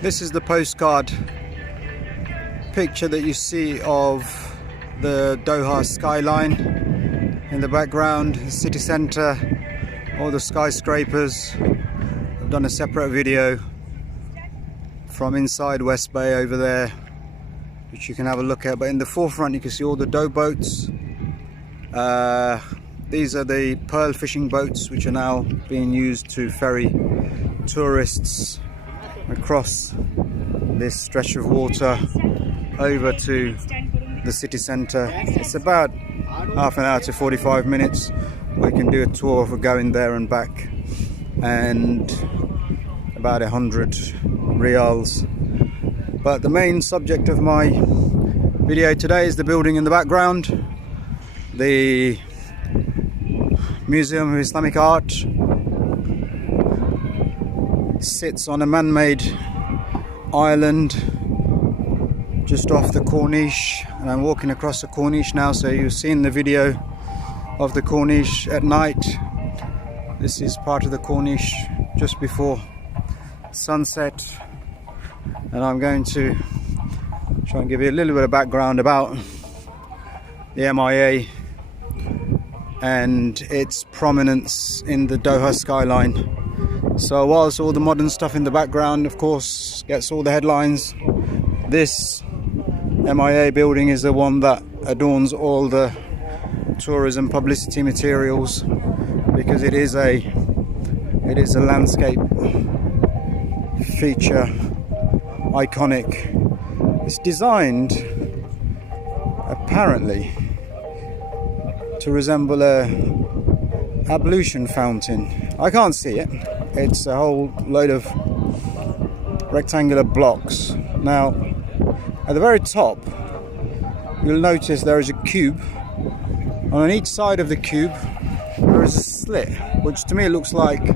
This is the postcard picture that you see of the Doha skyline in the background, the city centre, all the skyscrapers. I've done a separate video from inside West Bay over there, which you can have a look at, but in the forefront you can see all the dough boats. These are the pearl fishing boats which are now being used to ferry tourists across this stretch of water over to the city centre. It's about half an hour to 45 minutes. We can do a tour for going there and back, and about 100 riyals. But the main subject of my video today is the building in the background, the Museum of Islamic Arts. Sits on a man-made island just off the Corniche, and I'm walking across the Corniche now, so you've seen the video of the Corniche at night. This is part of the Corniche just before sunset, and I'm going to try and give you a little bit of background about the MIA and its prominence in the Doha skyline. So whilst all the modern stuff in the background of course gets all the headlines, this MIA building is the one that adorns all the tourism publicity materials, because it is a landscape feature, iconic. It's designed apparently to resemble a ablution fountain. I can't see it. It's a whole load of rectangular blocks. Now, at the very top, you'll notice there is a cube. On each side of the cube, there is a slit, which to me looks like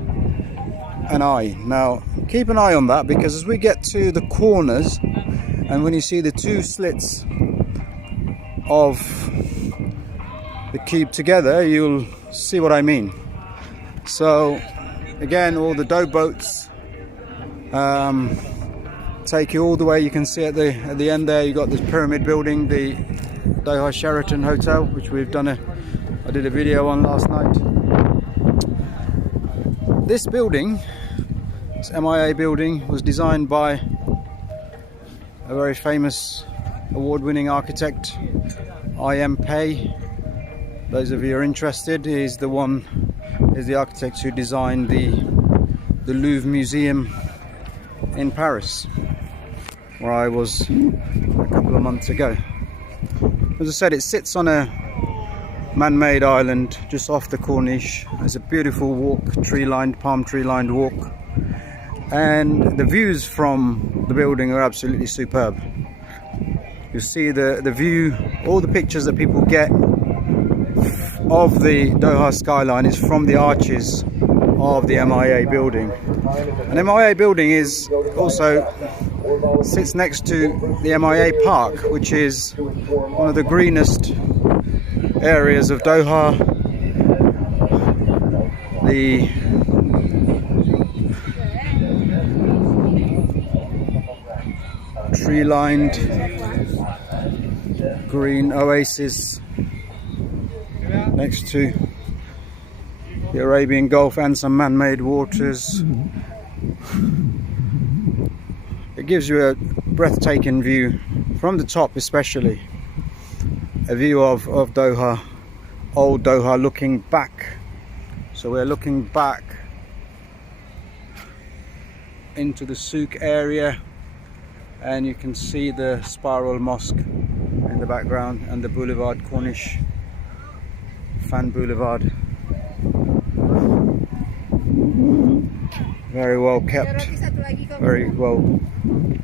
an eye. Now, keep an eye on that, because as we get to the corners, and when you see the two slits of the cube together, you'll see what I mean. So, again, all the dough boats take you all the way. You can see at the end there, you got this pyramid building, the Doha Sheraton Hotel, which I did a video on last night. This building, this MIA building, was designed by a very famous award-winning architect, I.M. Pei. Those of you who are interested, he's the architect who designed the Louvre Museum in Paris, where I was a couple of months ago. As I said, it sits on a man-made island just off the Corniche. There's a beautiful walk, palm tree-lined walk, and the views from the building are absolutely superb. You see the view, all the pictures that people get of the Doha skyline is from the arches of the MIA building. And MIA building sits next to the MIA Park, which is one of the greenest areas of Doha. The tree-lined green oasis next to the Arabian Gulf and some man-made waters. It gives you a breathtaking view from the top, especially a view of Doha, old Doha, looking back. So we're looking back into the souk area, and you can see the spiral mosque in the background and the boulevard Corniche, Fan Boulevard. Very well kept, very well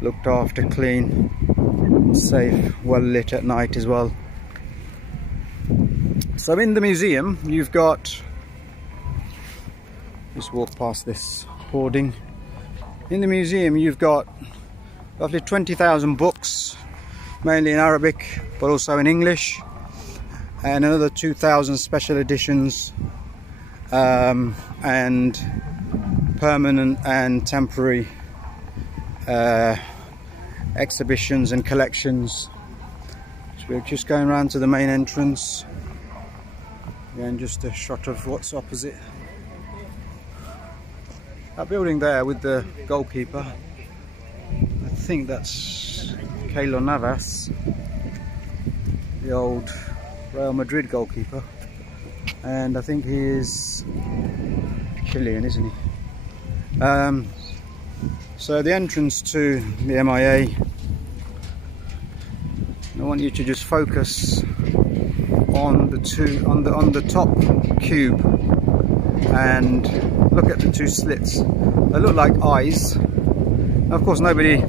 looked after, clean, safe, well lit at night as well. So in the museum you've got, just walk past this hoarding. In the museum you've got roughly 20,000 books, mainly in Arabic but also in English, and another 2,000 special editions and permanent and temporary exhibitions and collections. So we're just going around to the main entrance. And just a shot of what's opposite. That building there with the goalkeeper, I think that's Keylor Navas, the old Real Madrid goalkeeper, and I think he is Chilean, isn't he? So the entrance to the MIA, I want you to just focus on the top cube and look at the two slits. They look like eyes. Of course, nobody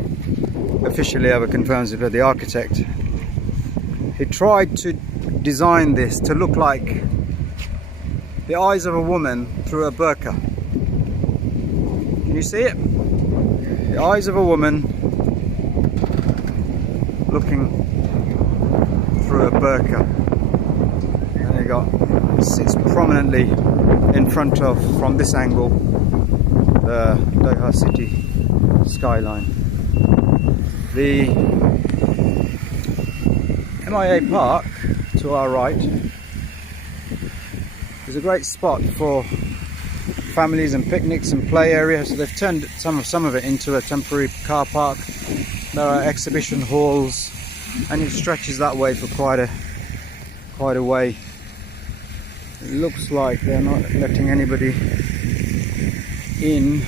officially ever confirms it, but the architect, he tried to design this to look like the eyes of a woman through a burqa. Can you see it? The eyes of a woman looking through a burqa. And it sits prominently in front of, from this angle, the Doha city skyline. The MIA Park to our right is a great spot for families and picnics and play areas. So they've turned some of it into a temporary car park. There are exhibition halls, and it stretches that way for quite a way. It looks like they're not letting anybody in.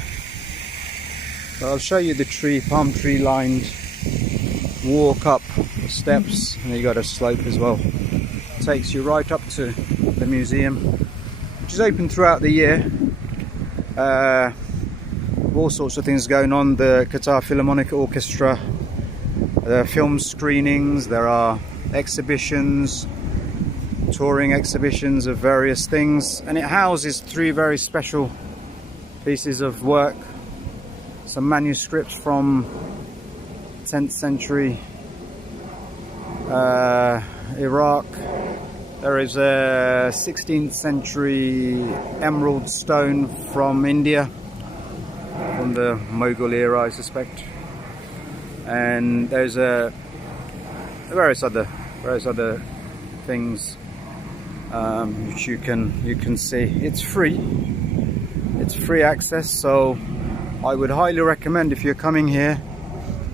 So I'll show you the palm tree lined walk up steps, and you got a slope as well. Takes you right up to the museum, which is open throughout the year. All sorts of things going on. The Qatar Philharmonic Orchestra, there are film screenings, there are exhibitions, touring exhibitions of various things, and it houses 3 very special pieces of work. Some manuscripts from 10th century Iraq. There is a 16th century emerald stone from India, from the Mughal era, I suspect. And there's various other things which you can see. It's free access, so I would highly recommend, if you're coming here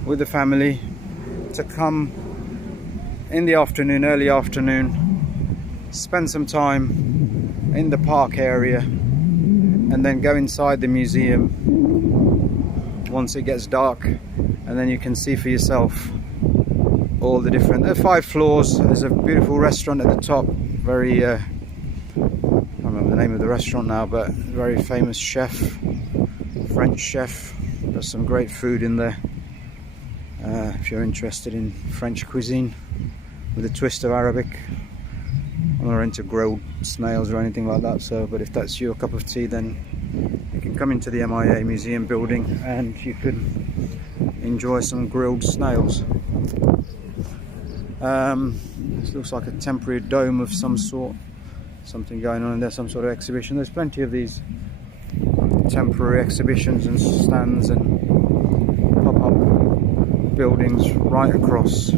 with the family, to come in the afternoon, early afternoon, spend some time in the park area, and then go inside the museum once it gets dark, and then you can see for yourself all the different, there are 5 floors. There's a beautiful restaurant at the top, very I can't remember the name of the restaurant now, but very famous chef, French chef, does some great food in there. If you're interested in French cuisine with a twist of Arabic. I'm not into grilled snails or anything like that, so, but if that's your cup of tea, then you can come into the MIA Museum building and you can enjoy some grilled snails. This looks like a temporary dome of some sort, something going on in there, some sort of exhibition. There's plenty of these temporary exhibitions and stands and pop-up buildings right across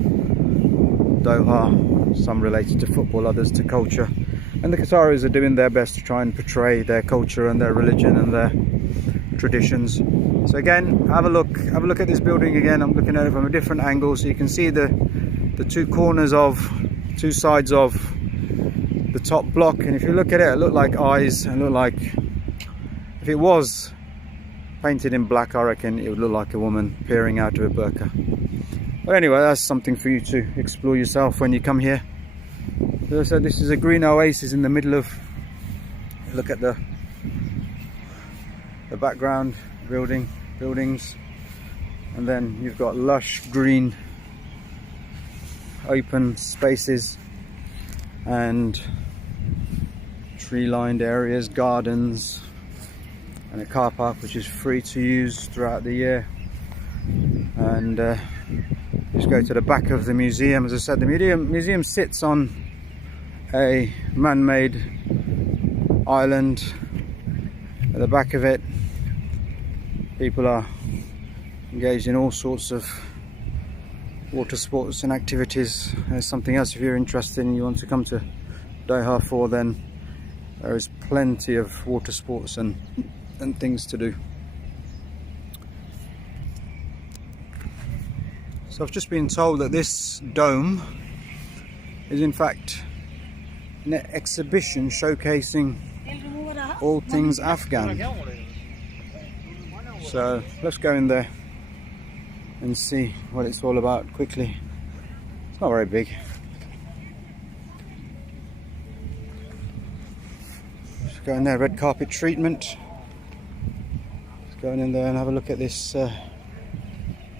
Doha, some related to football, others to culture. And the Qataris are doing their best to try and portray their culture and their religion and their traditions. So again, have a look at this building again. I'm looking at it from a different angle, so you can see the 2 corners of 2 sides of the top block. And if you look at it, it looked like eyes, and look like, if it was painted in black, I reckon it would look like a woman peering out of a burqa. But anyway, that's something for you to explore yourself when you come here. As I said, this is a green oasis in the middle of, look at the background buildings, and then you've got lush green open spaces and tree lined areas, gardens, and a car park which is free to use throughout the year. And just go to the back of the museum. As I said, the museum sits on a man-made island. At the back of it, people are engaged in all sorts of water sports and activities. There's something else if you're interested and you want to come to Doha for, then there is plenty of water sports and things to do. So I've just been told that this dome is in fact an exhibition showcasing all things Afghan. So let's go in there and see what it's all about quickly. It's not very big. Let's go in there, red carpet treatment. Let's go in there and have a look at this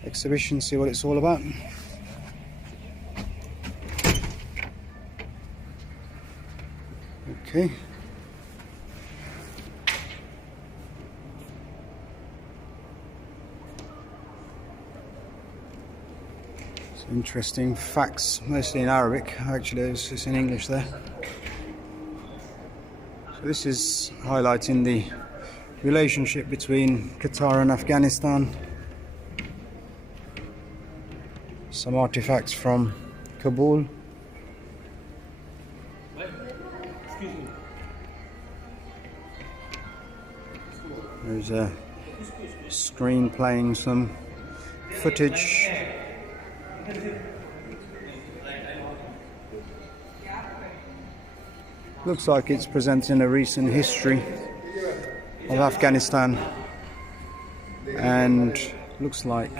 exhibition, see what it's all about. Okay. Some interesting facts, mostly in Arabic. Actually, it's in English there. So this is highlighting the relationship between Qatar and Afghanistan. Some artifacts from Kabul. There's a screen playing some footage. Looks like it's presenting a recent history of Afghanistan, and looks like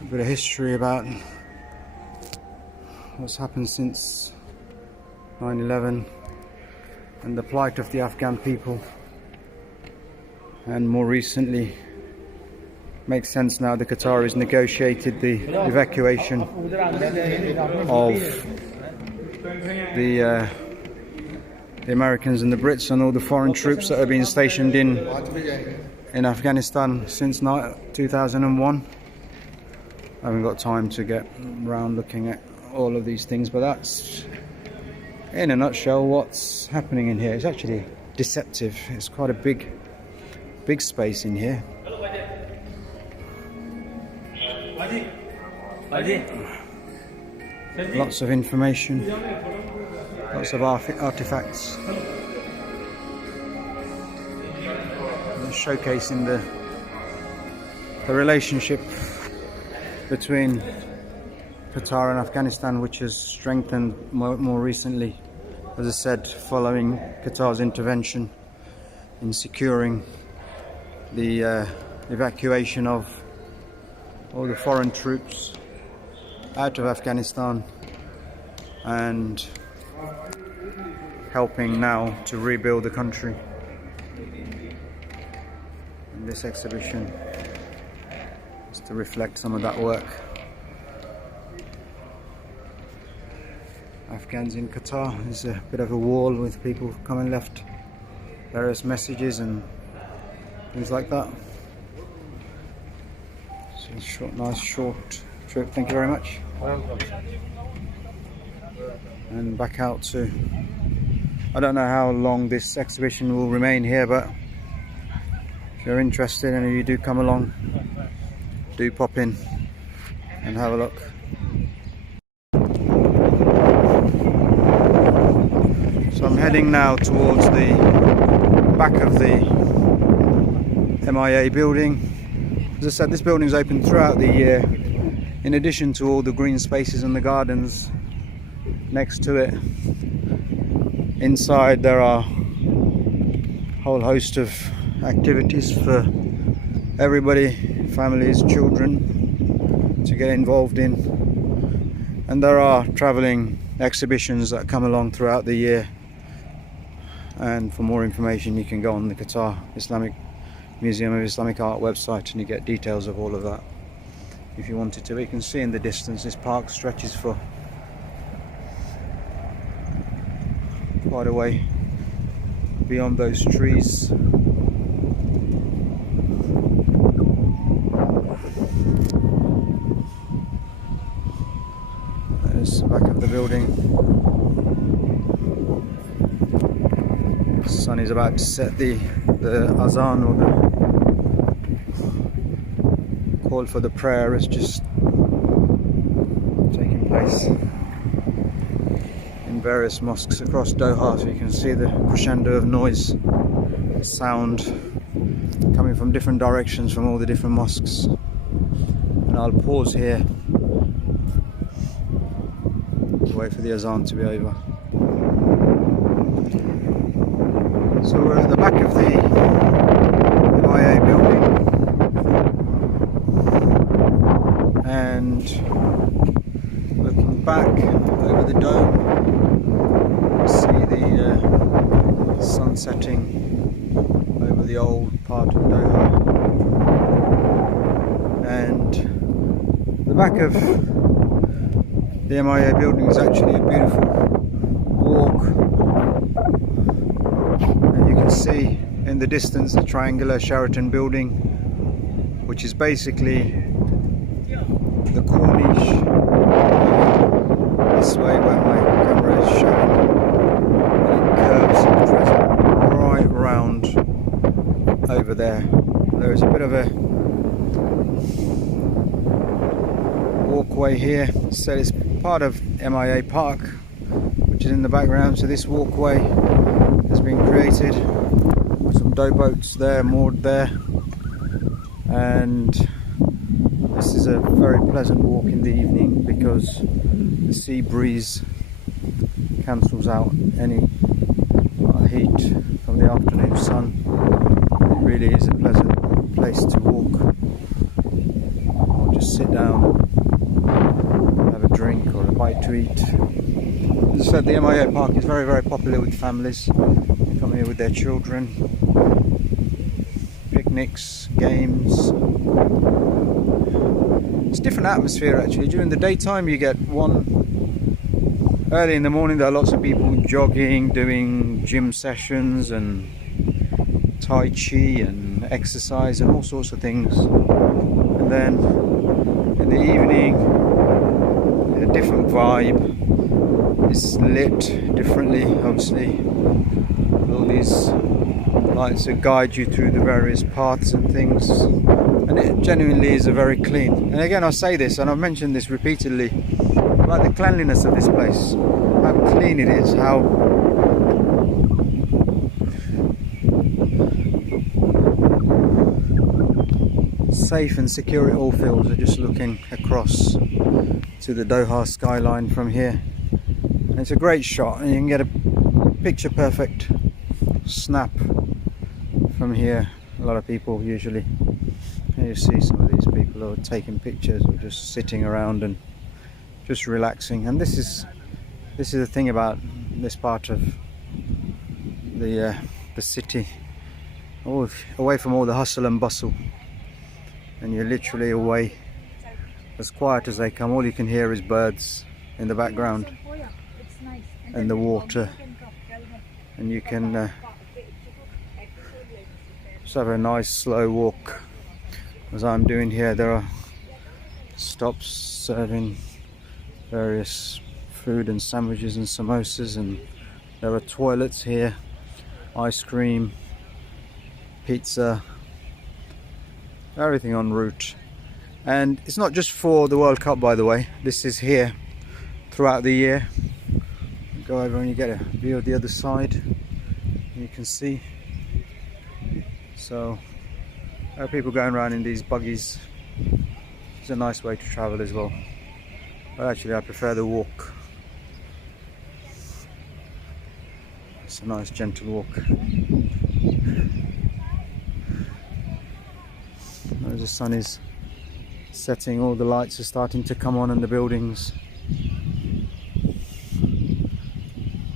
a bit of history about what's happened since 9/11 and the plight of the Afghan people. And more recently, makes sense now, the Qataris negotiated the evacuation of the Americans and the Brits and all the foreign troops that have been stationed in Afghanistan since 2001. I haven't got time to get around looking at all of these things, but that's in a nutshell what's happening in here. It's actually deceptive. It's quite a big space in here. Lots of information, lots of artifacts, showcasing the relationship between Qatar and Afghanistan, which has strengthened more recently, as I said, following Qatar's intervention in securing the evacuation of all the foreign troops out of Afghanistan and helping now to rebuild the country. And this exhibition is to reflect some of that work. Afghans in Qatar. There's a bit of a wall with people come and left various messages and things like that. So nice short trip. Thank you very much. And back out to, I don't know how long this exhibition will remain here, but if you're interested and if you do come along, do pop in and have a look. So I'm heading now towards the back of the MIA building. As I said, this building is open throughout the year. In addition to all the green spaces and the gardens next to it, inside there are a whole host of activities for everybody, families, children, to get involved in. And there are travelling exhibitions that come along throughout the year. And for more information, you can go on the Qatar Museum of Islamic Art website and you get details of all of that if you wanted to. But you can see in the distance this park stretches for quite a way beyond those trees. There's the back of the building. sun is about to set. The azan, or the call for the prayer, is just taking place in various mosques across Doha, so you can see the crescendo of noise, sound coming from different directions from all the different mosques. And I'll pause here to wait for the azan to be over. So we're at the back of the MIA building, and looking back over the dome, you see the sun setting over the old part of Doha. And the back of the MIA building is actually a beautiful walk. And you can see in the distance the triangular Sheraton building, which is basically the Corniche this way where my camera is showing, and it curves right round over there. There is a bit of a walkway here, so it's part of MIA Park, which is in the background. So this walkway has been created, some dough boats there moored there, and this is a very pleasant walk in the evening because the sea breeze cancels out any heat from the afternoon sun. It really is a pleasant place to walk, or just sit down, have a drink or a bite to eat. As I said, the MIA Park is very, very popular with families. They come here with their children, picnics, games. It's a different atmosphere actually. During the daytime you get early in the morning there are lots of people jogging, doing gym sessions and Tai Chi and exercise and all sorts of things. And then in the evening, a different vibe. It's lit differently, obviously. All these lights that guide you through the various paths and things. And it genuinely is a very clean. And again, I say this, and I've mentioned this repeatedly, about the cleanliness of this place. How clean it is, how safe and secure it all feels. Just looking across to the Doha skyline from here. And it's a great shot, and you can get a picture perfect snap from here. A lot of people usually, and you see some of these people who are taking pictures or just sitting around and just relaxing. And this is the thing about this part of the city, away from all the hustle and bustle, and you're literally away, as quiet as they come. All you can hear is birds in the background and the water, and you can just have a nice slow walk as I'm doing here. There are stops serving various food and sandwiches and samosas, and there are toilets here, ice cream, pizza, everything en route. And it's not just for the World Cup, by the way. This is here throughout the year. You go over and you get a view of the other side, you can see. So there are people going around in these buggies. It's a nice way to travel as well. But actually I prefer the walk. It's a nice gentle walk. As the sun is setting, all the lights are starting to come on in the buildings.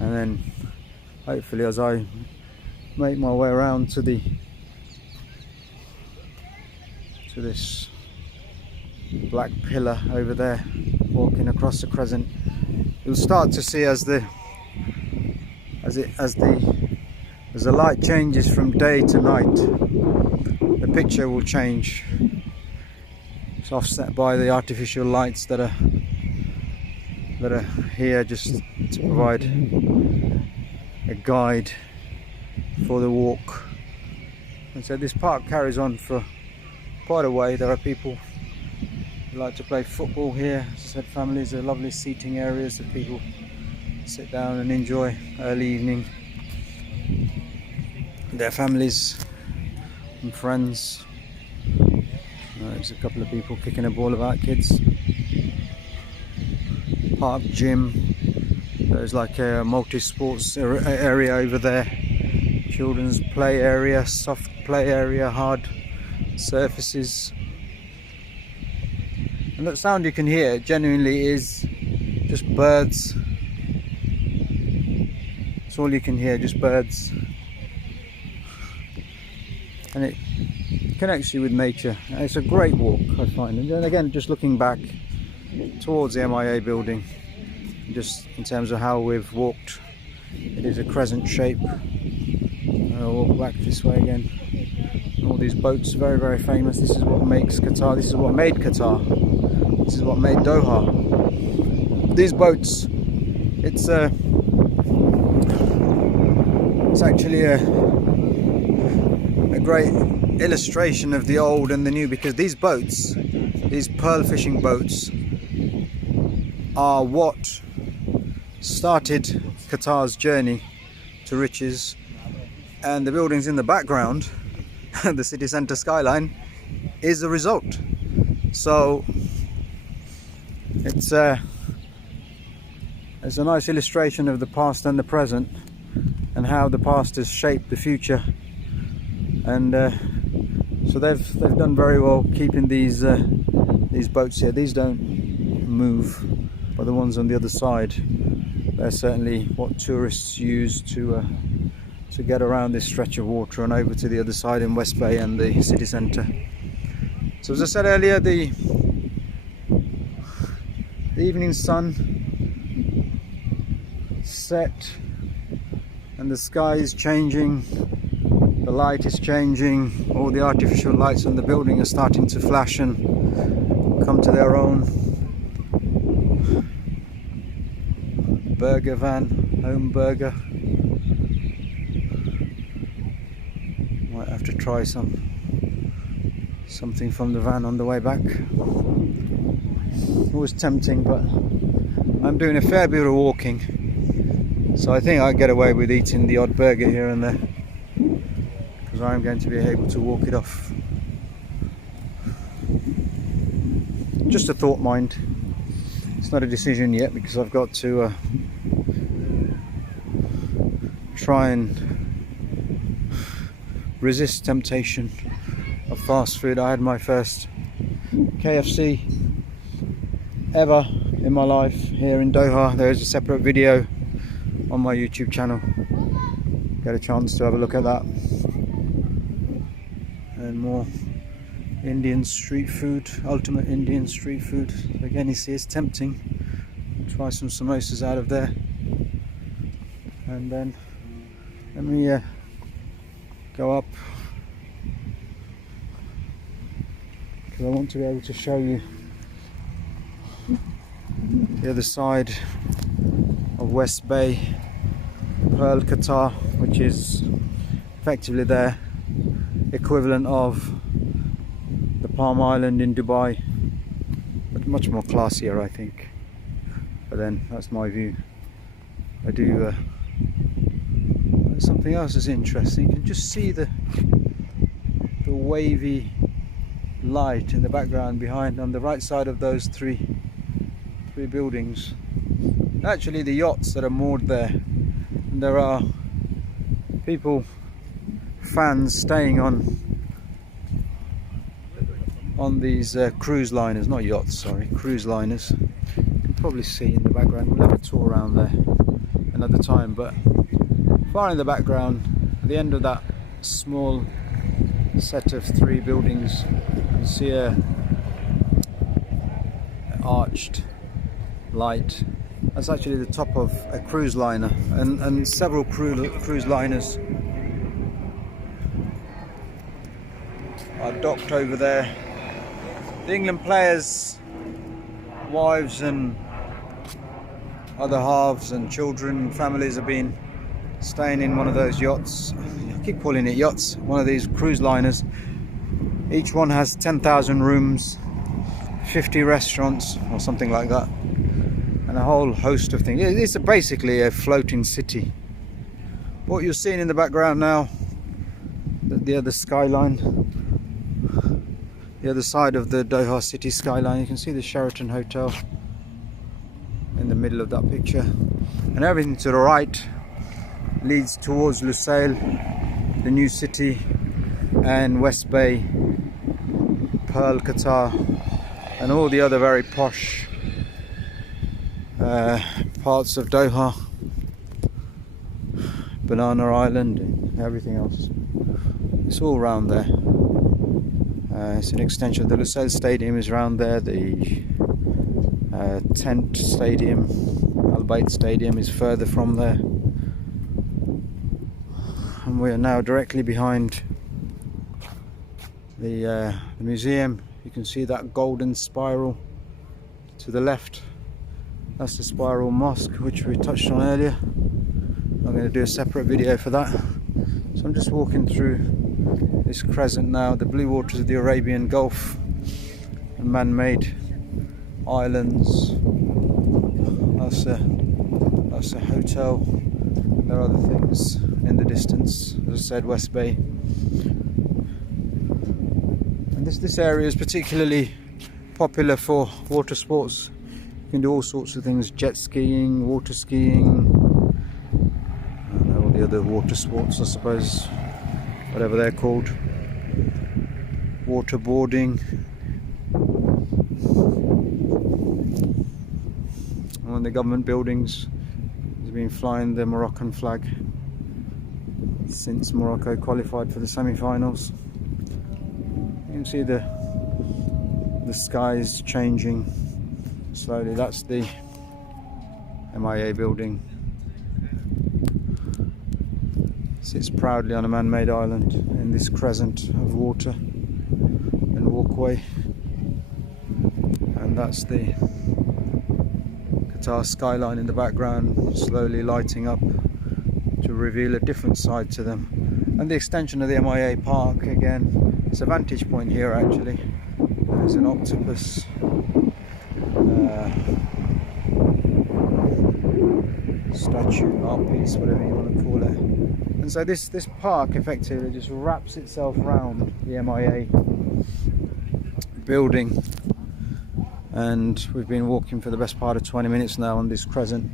And then hopefully as I make my way around to this black pillar over there, walking across the crescent, you'll start to see as the light changes from day to night, the picture will change. It's offset by the artificial lights that are here just to provide a guide for the walk. And so this park carries on for quite a way. There are people who like to play football here. As I said, families, are lovely seating areas that people sit down and enjoy early evening. Their families and friends. There's a couple of people kicking a ball about, kids. Park gym. There's like a multi-sports area over there. Children's play area, soft play area, hard surfaces. And the sound you can hear genuinely is just birds. That's all you can hear, just birds. And it connects you with nature. It's a great walk, I find. And then again, just looking back towards the MIA building, just in terms of how we've walked, it is a crescent shape. I'll walk back this way again. And all these boats, very, very famous. This is what makes Qatar. This is what made Qatar. This is what made Doha. These boats, it's actually a great illustration of the old and the new, because these boats, these pearl fishing boats, are what started Qatar's journey to riches. And the buildings in the background, the city centre skyline, is the result. So it's a nice illustration of the past and the present, and how the past has shaped the future. And so they've done very well keeping these boats here. These don't move, but the ones on the other side, they're certainly what tourists use to get around this stretch of water and over to the other side in West Bay and the city centre. So as I said earlier, the evening sun set and the sky is changing, the light is changing, all the artificial lights on the building are starting to flash and come to their own. Burger van, home burger. Might have to try something from the van on the way back. Always tempting, but I'm doing a fair bit of walking, so I think I'll get away with eating the odd burger here and there, because I'm going to be able to walk it off. Just a thought, mind. It's not a decision yet, because I've got to try and resist temptation of fast food. I had my first KFC ever in my life here in Doha. There is a separate video on my YouTube channel. Get a chance to have a look at that. And more Indian street food, ultimate Indian street food. Again, you see, it's tempting. Try some samosas out of there, and then let me go up, because I want to be able to show you the other side of West Bay, Pearl Qatar, which is effectively their equivalent of the Palm Island in Dubai, but much more classier, I think. But then that's my view. I do something else is interesting. You can just see the wavy light in the background behind, on the right side of those three buildings. Actually, the yachts that are moored there, and there are people, fans, staying on these cruise liners, not yachts, sorry, cruise liners. You can probably see in the background. We'll have a tour around there another time, but far in the background, at the end of that small set of three buildings, you see a arched light. That's actually the top of a cruise liner, and several cruise liners are docked over there. The England players' wives and other halves and children and families have been staying in one of those yachts. I keep calling it yachts, one of these cruise liners. Each one has 10,000 rooms, 50 restaurants or something like that, and a whole host of things. It's basically a floating city. What you're seeing in the background now, the other skyline, the other side of the Doha city skyline, you can see the Sheraton Hotel in the middle of that picture, and everything to the right leads towards Lusail, the new city, and West Bay, Pearl, Qatar, and all the other very posh parts of Doha, Banana Island and everything else. It's all around there. It's an extension. The Lusail Stadium is around there. The Tent Stadium, Al Bayt Stadium, is further from there. And we are now directly behind the museum. You can see that golden spiral to the left. That's the Spiral Mosque, which we touched on earlier. I'm going to do a separate video for that. So I'm just walking through this crescent now, the blue waters of the Arabian Gulf and man-made islands. That's a hotel. There are other things in the distance. As I said, West Bay. And this area is particularly popular for water sports. You can do all sorts of things: jet skiing, water skiing, all the other water sports, I suppose, whatever they're called. Waterboarding. One of the government buildings has been flying the Moroccan flag since Morocco qualified for the semi-finals. You can see the skies changing slowly. That's the MIA building. Sits proudly on a man-made island in this crescent of water and walkway. And that's the Qatar skyline in the background, slowly lighting up to reveal a different side to them. And the extension of the MIA park, again, it's a vantage point here actually. There's an octopus statue, art piece, whatever you want to call it. And so this park effectively just wraps itself around the MIA building, and we've been walking for the best part of 20 minutes now on this crescent.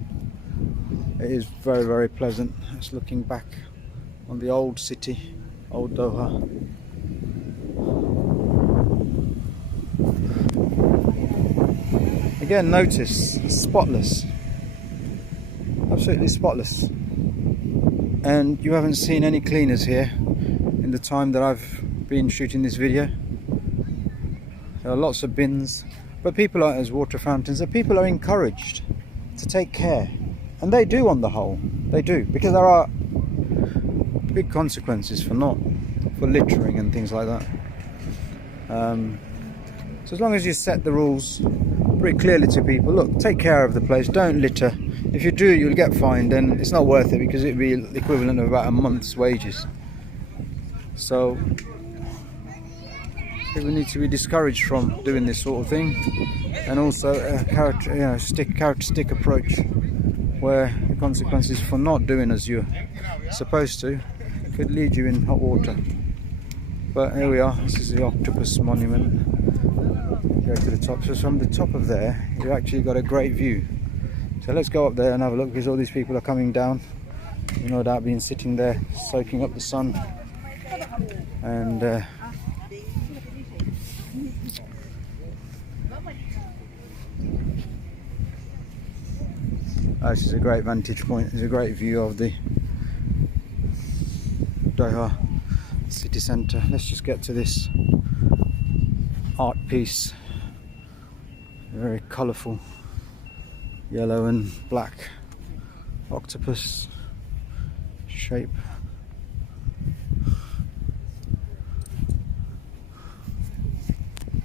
It is very, very pleasant. It's looking back on the old city, old Doha. Again, notice, spotless, absolutely spotless. And you haven't seen any cleaners here in the time that I've been shooting this video. There are lots of bins, but people are, as water fountains, that people are encouraged to take care, and they do on the whole. They do, because there are big consequences for littering and things like that. So as long as you set the rules pretty clearly to people, look, take care of the place, don't litter. If you do, you'll get fined, and it's not worth it because it'd be the equivalent of about a month's wages. So people need to be discouraged from doing this sort of thing, and also a characteristic approach where the consequences for not doing as you're supposed to could lead you in hot water. But here we are. This is the Octopus Monument. Go to the top. So from the top of there, you've actually got a great view. So let's go up there and have a look, because all these people are coming down. You no doubt been sitting there soaking up the sun, and this is a great vantage point. It's a great view of the Doha city centre. Let's just get to this art piece. Very colourful yellow and black octopus shape.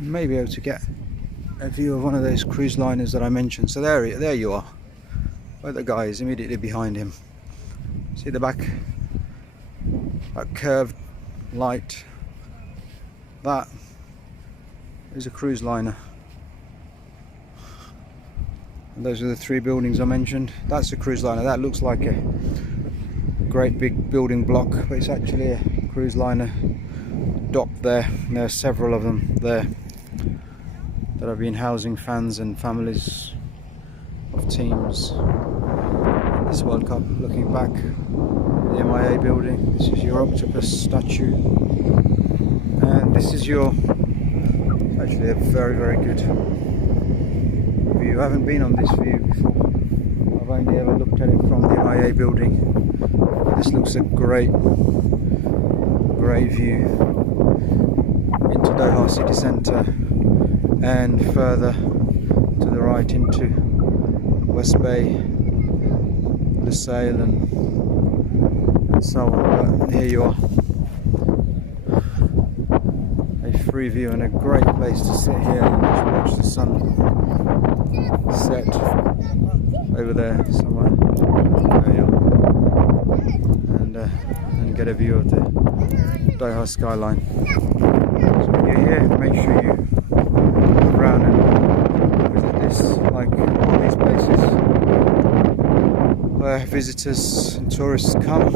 You may be able to get a view of one of those cruise liners that I mentioned. So there you are, where the guy is immediately behind him. See the back, that curved light, that is a cruise liner. And those are the three buildings I mentioned. That's a cruise liner. That looks like a great big building block, but it's actually a cruise liner dock there. And there are several of them there that have been housing fans and families of teams in this World Cup. Looking back, the MIA building, this is your octopus statue, and this is your, actually a very good view. I haven't been on this view before. I've only ever looked at it from the MIA building. This looks a great view into Doha city centre and further to the right into West Bay, Lusail and so on. But here you are, a free view and a great place to sit here and just watch the sun set over there somewhere. There you are. And get a view of the Doha skyline. So when you're here, make sure you look around and visit this, like all these places where visitors and tourists come.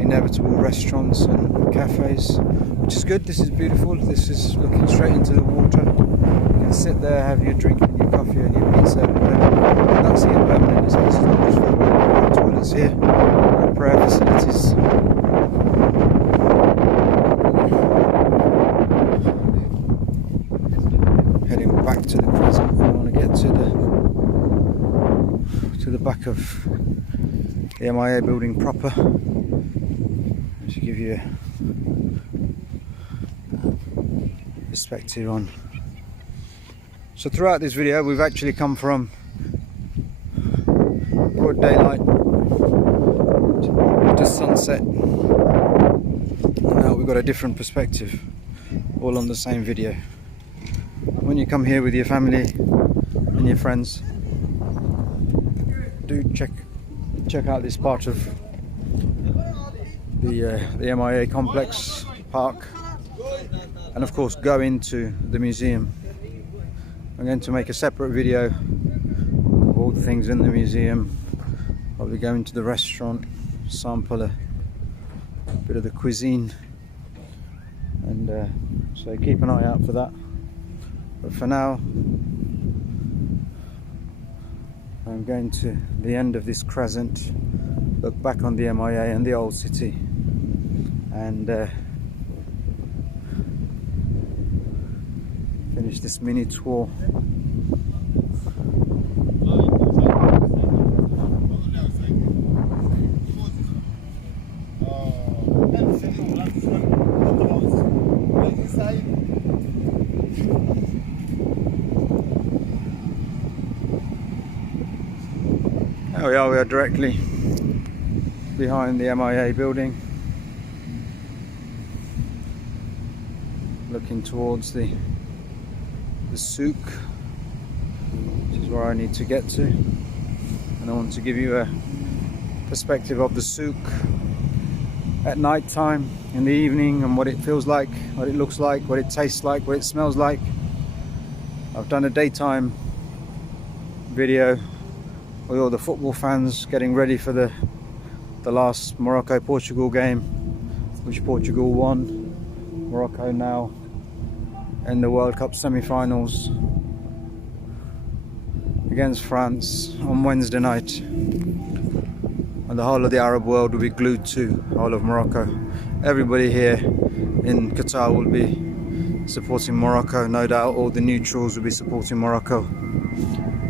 Inevitable restaurants and cafes, which is good. This is beautiful. This is looking straight into the water. You can sit there, have your drink and your coffee and your pizza and whatever. That's here permanent. It's not just for toilets here. Prayer facilities. Heading back to the present. I want to get to the back of the MIA building proper, to give you a perspective on. So throughout this video we've actually come from broad daylight to sunset, and now we've got a different perspective, all on the same video. When you come here with your family and your friends, do check out this part of the MIA complex park, and of course go into the museum. I'm going to make a separate video of all the things in the museum. Probably go into the restaurant, sample a bit of the cuisine, and so keep an eye out for that. But for now, I'm going to the end of this crescent, look back on the MIA and the old city, and finish this mini tour. There we are directly behind the MIA building, looking towards the souk, which is where I need to get to, and I want to give you a perspective of the souk at night time, in the evening, and what it feels like, what it looks like, what it tastes like, what it smells like. I've done a daytime video with all the football fans getting ready for the last Morocco-Portugal game, which Portugal won. Morocco now in the World Cup semi-finals against France on Wednesday night, and the whole of the Arab world will be glued to the whole of Morocco. Everybody here in Qatar will be supporting Morocco, no doubt. All the neutrals will be supporting Morocco.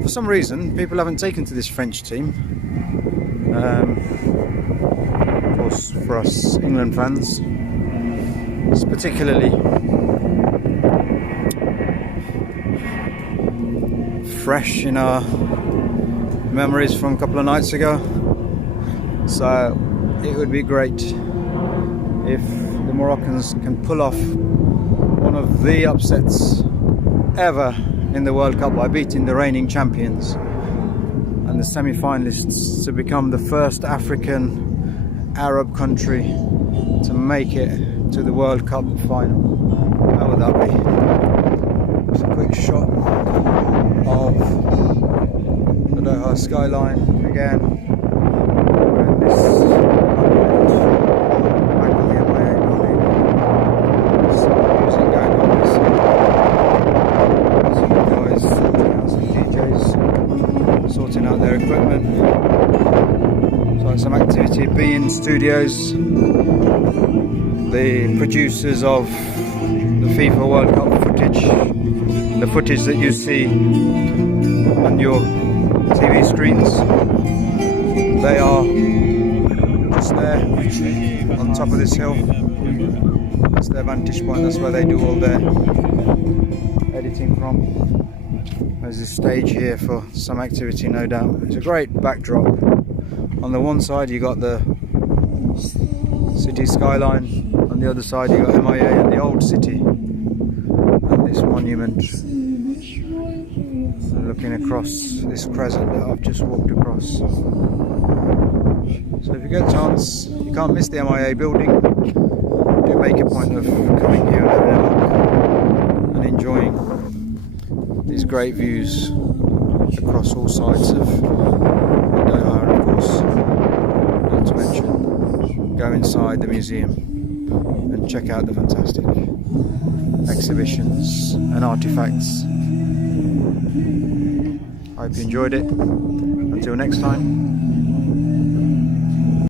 For some reason, people haven't taken to this French team. Of course, for us England fans, it's particularly fresh in our memories from a couple of nights ago. So it would be great if the Moroccans can pull off one of the upsets ever in the World Cup by beating the reigning champions and the semi-finalists to become the first African Arab country to make it to the World Cup final. How would that be? Just a quick shot of the Doha skyline again. And this back of the MIA building. Some music going on this some guys sorting out, some DJs sorting out their equipment. So some activity at Bean Studios, the producers of the FIFA World Cup footage, the footage that you see on your TV screens. They are just there on top of this hill. That's their vantage point, that's where they do all their editing from. There's this stage here for some activity, no doubt. It's a great backdrop. On the one side you got the city skyline, on the other side you got MIA and the old city and this monument. And looking across this crescent that I've just walked across. So if you get a chance, you can't miss the MIA building. Do make a point of coming here and having a look and enjoying these great views across all sides of Doha, and of course, not to mention, go inside the museum and check out the fantastic exhibitions and artifacts. I hope you enjoyed it. Until next time.